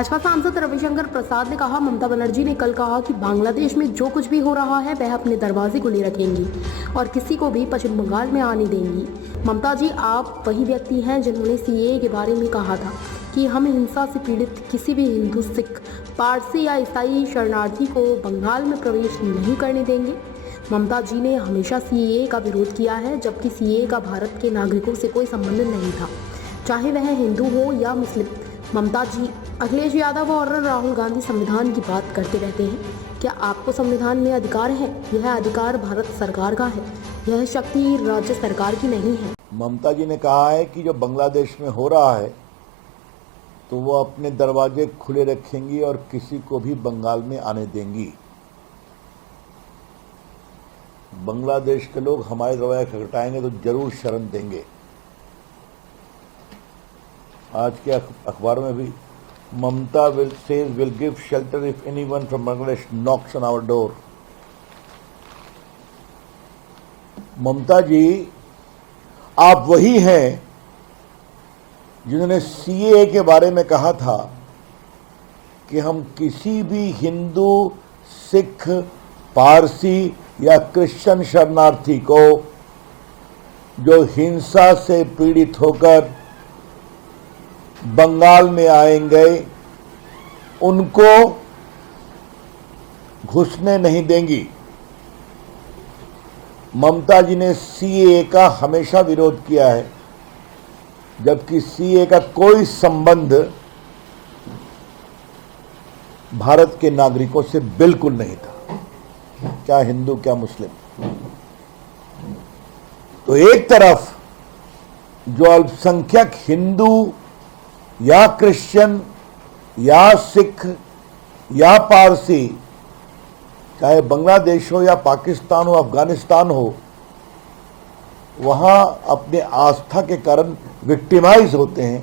भाजपा सांसद रविशंकर प्रसाद ने कहा, ममता बनर्जी ने कल कहा कि बांग्लादेश में जो कुछ भी हो रहा है वह अपने दरवाजे खुले रखेंगी और किसी को भी पश्चिम बंगाल में आने देंगी। ममता जी, आप वही व्यक्ति हैं जिन्होंने सीएए के बारे में कहा था कि हम हिंसा से पीड़ित किसी भी हिंदू, सिख, पारसी या ईसाई शरणार्थी को बंगाल में प्रवेश नहीं करने देंगे। ममता जी ने हमेशा सीएए का विरोध किया है, जबकि सीएए का भारत के नागरिकों से कोई संबंध नहीं था, चाहे वह हिंदू हो या मुस्लिम। ममता जी, अखिलेश यादव और राहुल गांधी संविधान की बात करते रहते हैं। क्या आपको संविधान में अधिकार है? यह अधिकार भारत सरकार का है, यह शक्ति राज्य सरकार की नहीं है। ममता जी ने कहा है कि जो बांग्लादेश में हो रहा है तो वो अपने दरवाजे खुले रखेंगी और किसी को भी बंगाल में आने देंगी। बांग्लादेश के लोग हमारे दरवाजे खटखटाएंगे तो जरूर शरण देंगे। आज के अखबार में भी Mamata will give shelter if anyone from Bangladesh knocks on our door. Mamata ji, आप वही हैं जिन्होंने सीएए के बारे में कहा था कि हम किसी भी हिंदू, सिख, पारसी या क्रिश्चियन शरणार्थी को जो हिंसा से पीड़ित होकर बंगाल में आएंगे उनको घुसने नहीं देंगी। ममता जी ने सीएए का हमेशा विरोध किया है, जबकि सीएए का कोई संबंध भारत के नागरिकों से बिल्कुल नहीं था, क्या हिंदू क्या मुस्लिम। तो एक तरफ जो अल्पसंख्यक हिंदू या क्रिश्चियन या सिख या पारसी, चाहे बांग्लादेश हो या पाकिस्तान हो, अफगानिस्तान हो, वहाँ अपने आस्था के कारण विक्टिमाइज होते हैं,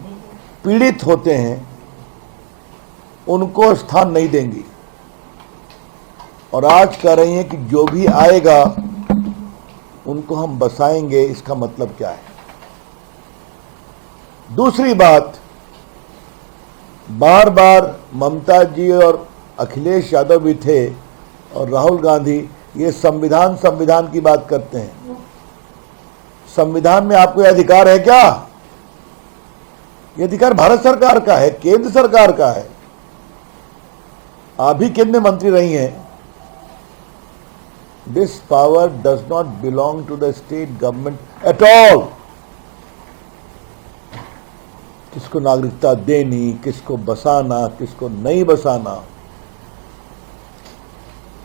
पीड़ित होते हैं, उनको स्थान नहीं देंगी। और आज कह रही हैं कि जो भी आएगा उनको हम बसाएंगे। इसका मतलब क्या है? दूसरी बात, बार बार ममता जी और अखिलेश यादव भी थे और राहुल गांधी ये संविधान की बात करते हैं। संविधान में आपको यह अधिकार है क्या? यह अधिकार भारत सरकार का है, केंद्र सरकार का है। आप भी केंद्र में मंत्री रही हैं। This power does not belong to the state government at all. किसको नागरिकता देनी, किसको बसाना, किसको नहीं बसाना।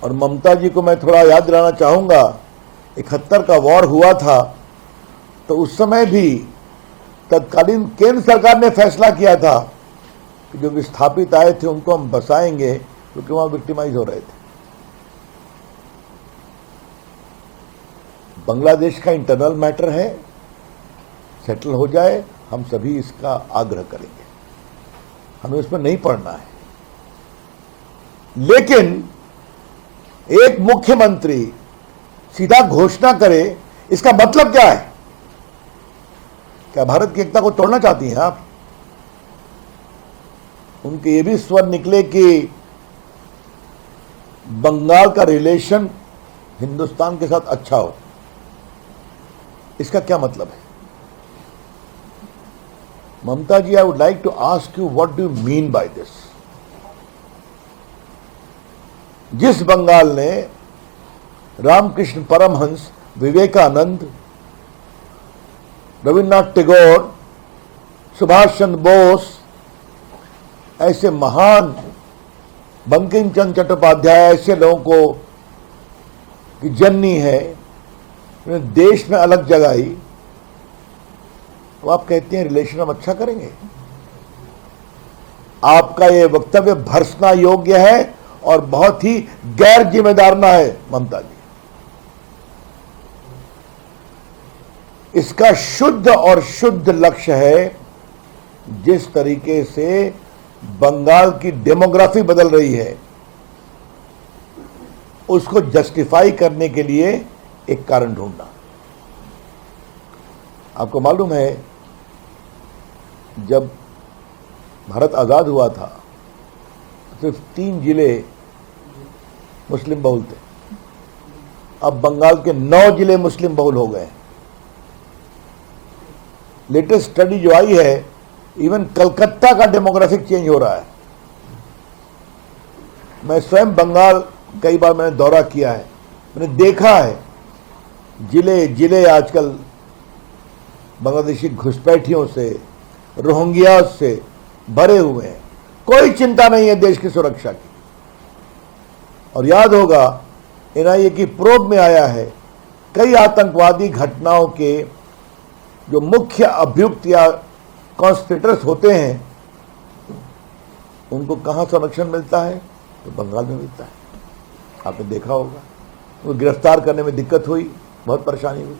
और ममता जी को मैं थोड़ा याद दिलाना चाहूंगा, 71 का वॉर हुआ था तो उस समय भी तत्कालीन केंद्र सरकार ने फैसला किया था कि जो विस्थापित आए थे उनको हम बसाएंगे, क्योंकि वहां विक्टिमाइज हो रहे थे। बांग्लादेश का इंटरनल मैटर है, सेटल हो जाए, हम सभी इसका आग्रह करेंगे, हमें उसमें नहीं पड़ना है। लेकिन एक मुख्यमंत्री सीधा घोषणा करे, इसका मतलब क्या है? क्या भारत की एकता को तोड़ना चाहती हैं आप? उनके ये भी स्वर निकले कि बंगाल का रिलेशन हिंदुस्तान के साथ अच्छा हो। इसका क्या मतलब है? Mamata ji, I would like to ask you, what do you mean by this? जिस बंगाल ने रामकृष्ण परमहंस, विवेकानंद, रविन्द्रनाथ टैगोर, सुभाष चंद्र बोस ऐसे महान, बंकिम चंद्र चट्टोपाध्याय ऐसे लोगों को की जननी है, उन्हें देश में अलग जगाई, तो आप कहते हैं रिलेशन हम अच्छा करेंगे? आपका यह वक्तव्य भर्त्सना योग्य है और बहुत ही गैर जिम्मेदाराना है ममता जी। इसका शुद्ध और शुद्ध लक्ष्य है, जिस तरीके से बंगाल की डेमोग्राफी बदल रही है उसको जस्टिफाई करने के लिए एक कारण ढूंढना। आपको मालूम है, जब भारत आजाद हुआ था सिर्फ 3 जिले मुस्लिम बहुल थे, अब बंगाल के 9 जिले मुस्लिम बहुल हो गए। लेटेस्ट स्टडी जो आई है, इवन कलकत्ता का डेमोग्राफिक चेंज हो रहा है। मैं स्वयं बंगाल कई बार मैंने दौरा किया है, मैंने देखा है जिले जिले आजकल बांग्लादेशी घुसपैठियों से, रोहिंग्या से भरे हुए हैं। कोई चिंता नहीं है देश की सुरक्षा की। और याद होगा एनआईए की प्रोब में आया है कई आतंकवादी घटनाओं के जो मुख्य अभियुक्त या कॉन्स्पिरेटर्स होते हैं, उनको कहां संरक्षण मिलता है? तो बंगाल में मिलता है। आपने देखा होगा, वो गिरफ्तार करने में दिक्कत हुई, बहुत परेशानी हुई।